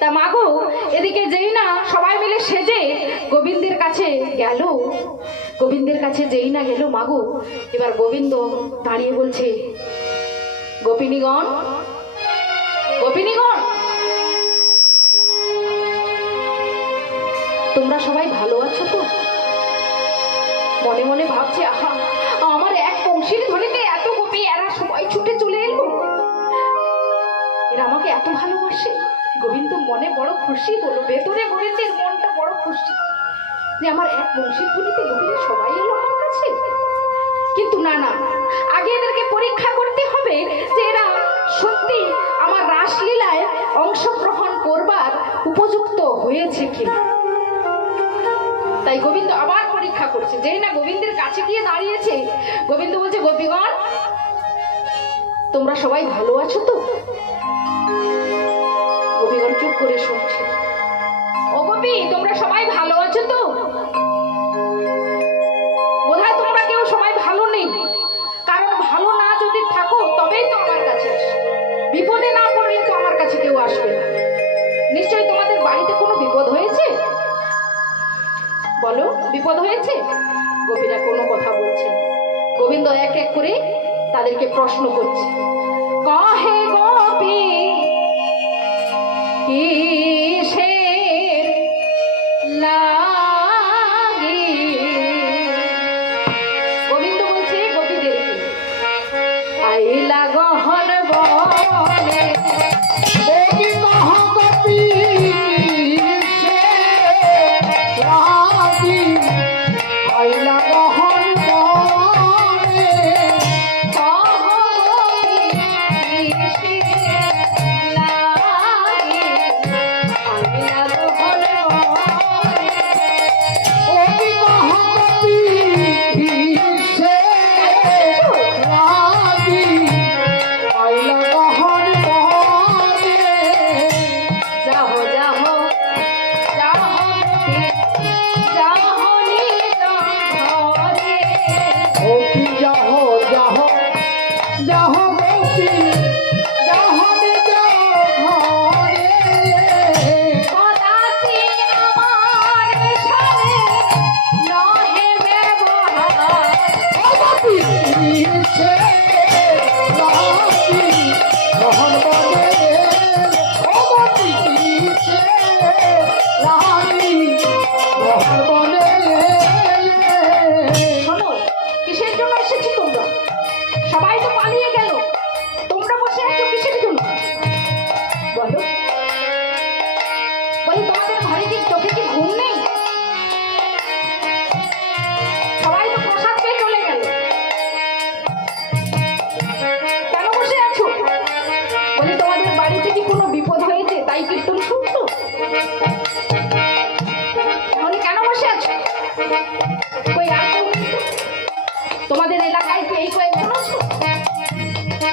তা মাগো এদিকে যেই না সবাই মিলে সেজে গোবিন্দের কাছে গেল, গোবিন্দের কাছে যেই না গেল মাগো, এবার গোবিন্দ দাঁড়িয়ে বলছে, গোপিনীগণ, গোপিনীগণ, তোমরা সবাই ভালো আছো তো? মনে মনে ভাবছে, আহা, আমার এক বংশীর ধ্বনিতে এত গোপী এরা সবাই ছুটে চলে এলো, এরা আমাকে এত ভালোবাসে। গোবিন্দ মনে বড় খুশি হলো, ভেতরে গোবিন্দের মনটা বড় খুশি যে আমার এক বংশীর ধ্বনিতে গোপীরা সবাই এলো আমার কাছে। কিন্তু না না, আগে এদেরকে পরীক্ষা করতে হবে যে এরা সত্যি আমার রাসলীলায় অংশগ্রহণ করবার উপযুক্ত হয়েছে কিনা। তাই গোবিন্দ আবার পরীক্ষা করছে। যেই না গোবিন্দের কাছে গিয়ে দাঁড়িয়েছে, গোবিন্দ বলছে, গোপীগণ, তোমরা সবাই ভালো আছো তো? গোপীগণ চুপ করে শুনছে। ও গোপী, তোমরা সবাই ভালো আছো তো? বোধহয় তোমরা কেউ সবাই ভালো নেই, কারণ ভালো না যদি থাকো তবেই তো আমার কাছে আসে, বিপদে না পড়লে তো আমার কাছে কেউ আসবে না। নিশ্চয়ই তোমাদের বাড়িতে কোনো বিপদ হয়েছে, বলো, বিপদ হয়েছে? গোপীরা কোনো কথা বলছে না। গোবিন্দ এক এক করে তাদেরকে প্রশ্ন করছে। কহে গোপী কিসের লাগি? গোবিন্দ বলছে গোপীদেরকে, আইলা গহন বনে তোমাদের এলাকায় কি এই কয়েকজন আছো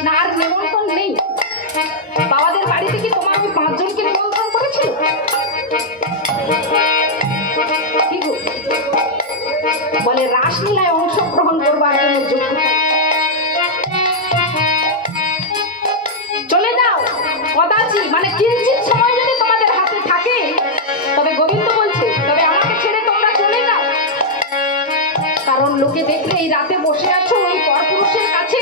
না? আর নিমন্ত্রণ নেই? বাবাদের বাড়িতে কি তোমার ওই 5 জনকে নিমন্ত্রণ করেছিল? কি গো, বলে রাসলীলায় অংশগ্রহণ করবার জন্য যোগ্যতা। চলে যাও, কদাচি মানে কিঞ্চিত সময় যদি তোমাদের হাতে থাকে, তবে গোবিন্দ বলছে, তবে আমাকে ছেড়ে তোমরা চলে যাও। কারণ লোকে দেখলে এই রাতে বসে আছো ওই পরপুরুষের কাছে,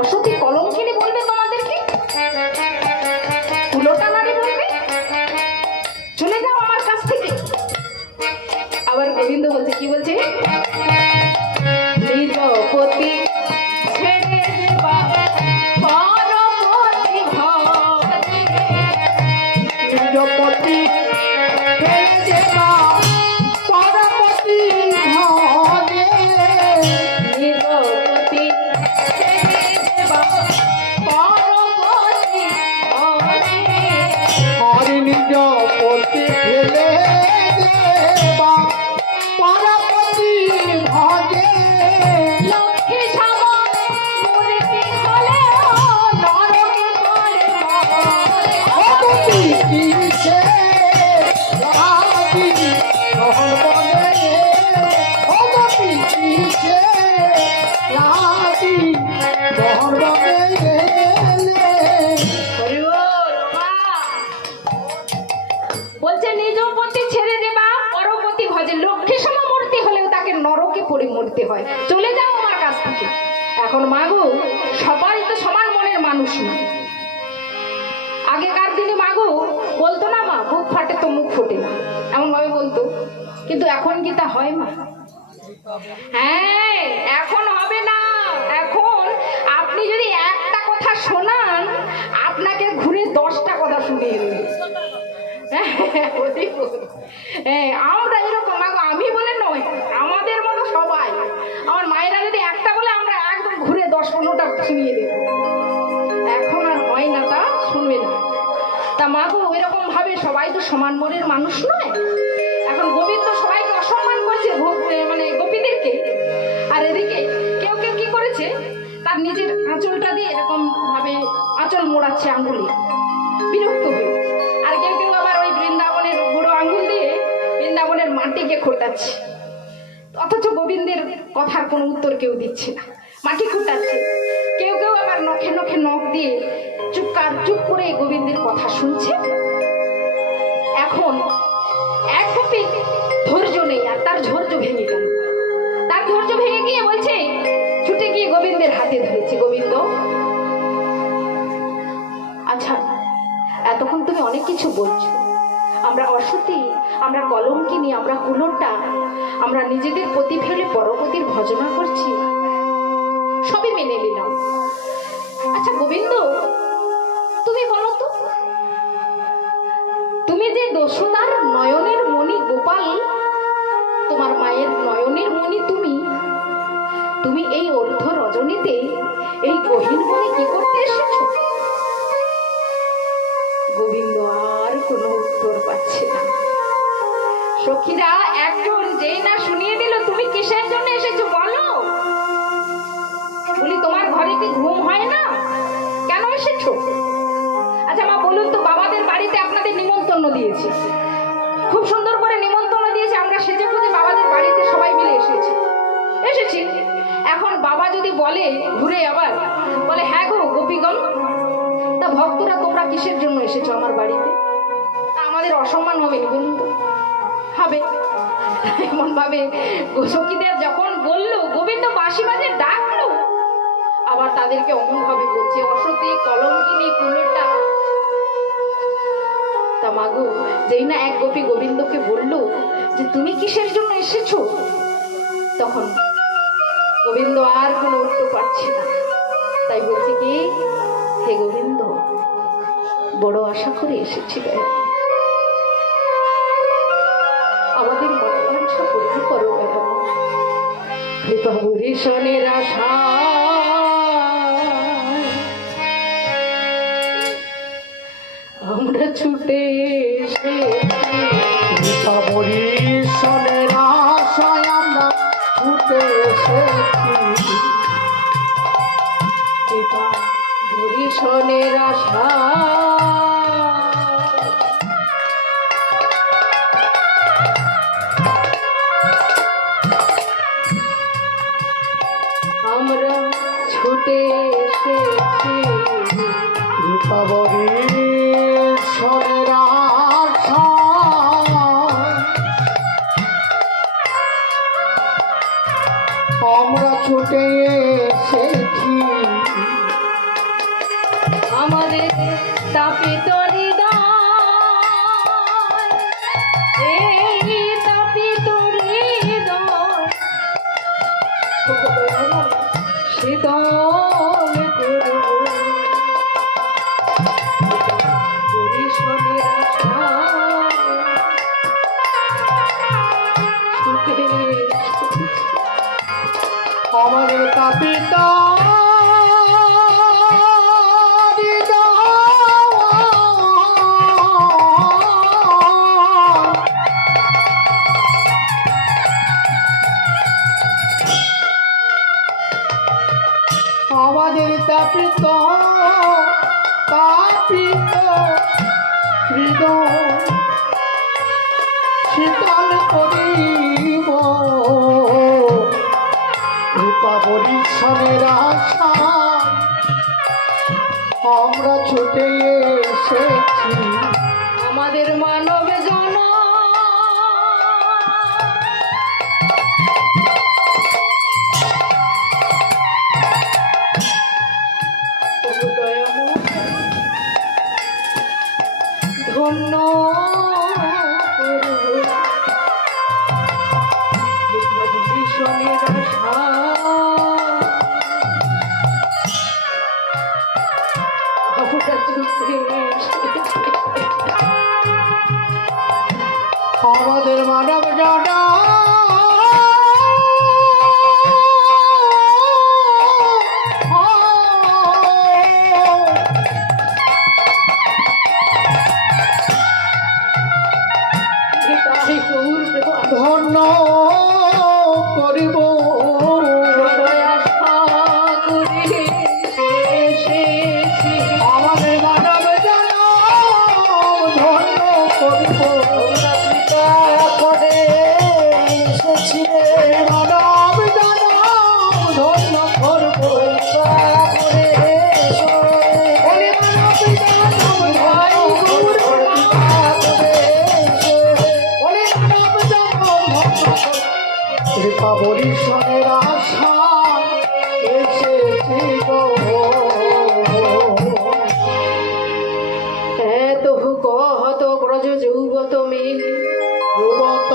অসতী কলঙ্কিনী বলবে তোমাদেরকে, উলোটা নারী বলবে। চলে যাও আমার কাছ থেকে। আবার গোবিন্দ বলছে, কি বলছে, নিজ মরতে হয়, চলে যাও আমার কাছ থেকে। এখন মাগো সবাই তো সমান মনের মানুষ না। আগেকার দিনে মাগো বলতো না, মা বুক ফাটে তো মুখ ফোটে না, এমন ভাবে বলতো, কিন্তু এখন কি তা হয় মা? হ্যাঁ, এখন হবে না। এখন আপনি যদি একটা কথা শোনান, আপনাকে ঘুরে 10টা কথা শুনিয়ে দেবে। আমরা এরকম, আমি বলে নয়, আমাদের মতো সবাই, আমার মায়েরা যদি একটা বলে আমরা একদম ঘুরে 10-15টা শুনিয়ে দেব। এখন আর হয় না, তা শুনবে না। তা মাগো এরকম ভাবে সবাই তো সমান মনের মানুষ নয়। এখন গোবিন্দ সবাইকে অসম্মান করছে, মানে গোপীদেরকে। আর এদিকে কেউ কেউ কি করেছে, তার নিজের আঁচলটা দিয়ে এরকম ভাবে আঁচল মোড়াচ্ছে আঙ্গুলে, বিরক্ত হয়ে। আর কেউ কেউ আবার ওই বৃন্দাবনের বুড়ো আঙ্গুল দিয়ে বৃন্দাবনের মাটিকে খোঁটাচ্ছে। অথচ গোবিন্দের কথার কোনো উত্তর কেউ দিচ্ছে না, মাটি খোঁটাচ্ছে। কেউ কেউ আবার নখে নখে নখ দিয়ে চুপ করে গোবিন্দের কথা শুনছে। এখন এক গোপী ধৈর্য নেই, আর তার ধৈর্য ভেঙে গেল। তার ধৈর্য ভেঙে গিয়ে বলছে, ছুটে গিয়ে গোবিন্দের হাতে ধরেছে, গোবিন্দ আচ্ছা এতক্ষণ তুমি অনেক কিছু বলছো, আমরা অসতী, আমরা কলঙ্কিনী, আমরা কুলটা, আমরা নিজেদের পতি ফেলে পরপতির ভজনা করছি, সবই মেনে নিলাম। আচ্ছা গোবিন্দ তুমি বলো তো, তুমি যে দস্যুতার নয়নের মণি গোপাল, তোমার মায়ের নয়নের মণি, তুমি এই অর্ধ রজনীতে এই গহীন বনে কি করতে এসেছো? গোবিন্দ আর কোনো উত্তর পাচ্ছে না। সখীরা একজন যেই না শুনিয়ে দিল, তুমি কিসের জন্য এসেছো বলো। বলি তোমার ঘরে কি ঘুম হয় না, কেন এসেছো? আচ্ছা মা বলুন তো, বাবাদের বাড়িতে আপনাদের নিমন্ত্রণ দিয়েছে, খুব সুন্দর করে নিমন্ত্রণ দিয়েছে, আমরা সেজে খুঁজে বাবাদের বাড়িতে সবাই মিলে এসেছি। এখন বাবা যদি বলে ঘুরে আবার বলে, হ্যাঁ গো গোপীগণ, তা ভক্তরা তোমরা কিসের জন্য এসেছো আমার বাড়িতে, আমাদের অসম্মান হবে না বলুন তো? হবে। এমন ভাবে সখীদের যখন বললো, গোবিন্দ বাঁশি বাজে ডাকলো, আবার তাদেরকে অমন ভাবে বলছে, অসতী কলঙ্কিনী কুলটা। তা মাগো যেই না এক গোপী গোবিন্দকে বললো যে তুমি কিসের জন্য এসেছো, তখন গোবিন্দ আর কোনো উত্তর পাচ্ছে না। তাই বলছে কি, হে গোবিন্দ, বড় আশা করে এসেছি, আমাদের মনোবাঞ্ছা পূর্ণ করো, কৃপা বরিশনের আশা আমরা ছুটে এসেছি, বরিশনের আশায় আমরা ছুটে এসেছি, বরিশনের আশা আমরা ছুটে এসেছি, বরিশনের আশা আমরা ছুটে এসেছি, আমাদের তাপিত হৃদয়, এই তাপিত হৃদয় শীতল করো, বরিশনের আশা ছুটে এসেছি, আমাদের তাপিত আমাদের তাপিত তাপিত হৃদয় শীতল করিব, কৃপা বরিশনের আশা আমরা ছুটে এসেছি, আমাদের মানব জন ধন্য ভীষণের আশা আমাদের মানব জানা ধন্য করিব আমাদের মানব জানা ধন্য করিব করে এসেছি মানব জানা ধন্য করব করে বরিশনের আশা এসেছি গো তবু কহত ব্রজ যৌবত মেয়ে যুবত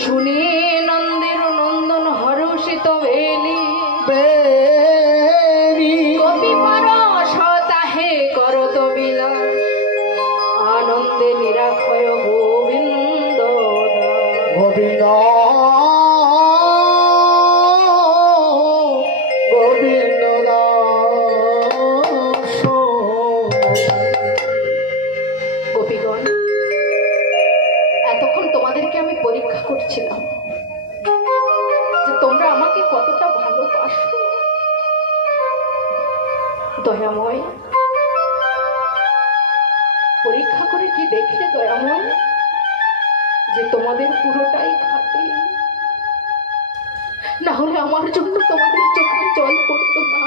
শুনে নন্দের নন্দন হর্ষিত বেলি বেরি কবি পরশ তাহে করত বিলাস আনন্দে নিরাক্ষয় গোবিন্দ গোবিন্দ গোবিন্দ দাস গোপীগণ এতক্ষণ তোমাদেরকে আমি পরীক্ষা করছিলাম যে তোমরা আমাকে কতটা ভালোবাসো দয়াময় পরীক্ষা করে কি দেখলে দয়াময় যে তোমাদের পুরোটাই খাটে না হলে আমার জন্য তোমাদের চোখে জল পড়তো না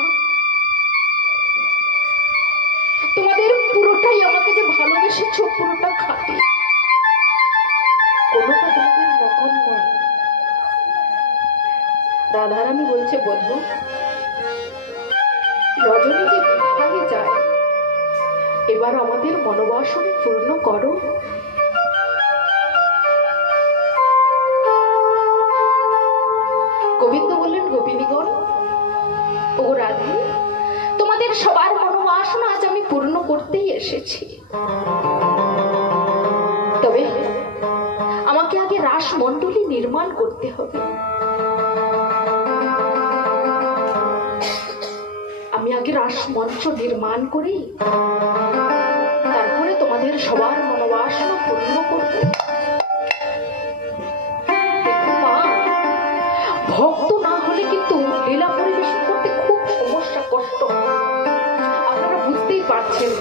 তোমাদের পুরোটাই আমাকে যে ভালোবেসেছো পুরোটা খাটে কোনোটা তোমাদের নকল নয় রাধারানী বলছে বধূ রজনী যে বিভাগে যায় এবার আমাদের মনোবাসনে পূর্ণ করো গোবিন্দ বললেন গোপিনীগণ ও রাধে তোমাদের সবার মনোবাসনা আজ আমি পূর্ণ করতেই এসেছি তবে আমাকে আগে রাসমণ্ডলী নির্মাণ করতে হবে আমি আগে রাসমঞ্চ নির্মাণ করি তারপরে তোমাদের সবার মনোবাসনা পূর্ণ করব দেখো মা ভক্ত না হলে কিন্তু লীলা পরিবেশন করতে খুব সমস্যা কষ্ট আপনারা বুঝতেই পারছেন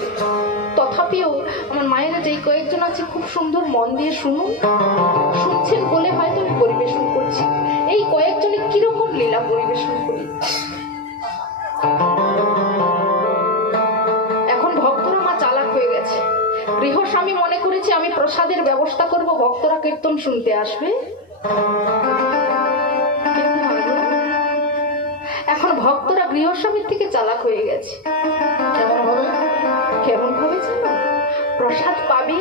তথাপিও আমার মায়েরা যেই কয়েকজন আছে খুব সুন্দর মন দিয়ে শুনুন শুনছেন বলে হয়তো আমি পরিবেশন করছি এই কয়েকজনে কিরকম লীলা পরিবেশন করি এখন ভক্তরা মা চালাক হয়ে গেছে গৃহস্বামী মনে করেছে আমি প্রসাদের ব্যবস্থা করব ভক্তরা কীর্তন শুনতে আসবে এখন ভক্তরা গৃহস্বামীর থেকে চালাক হয়ে গেছে কেমন ভাবে জানো প্রসাদ পাবি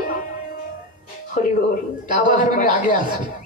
হরি বল আগে আসবে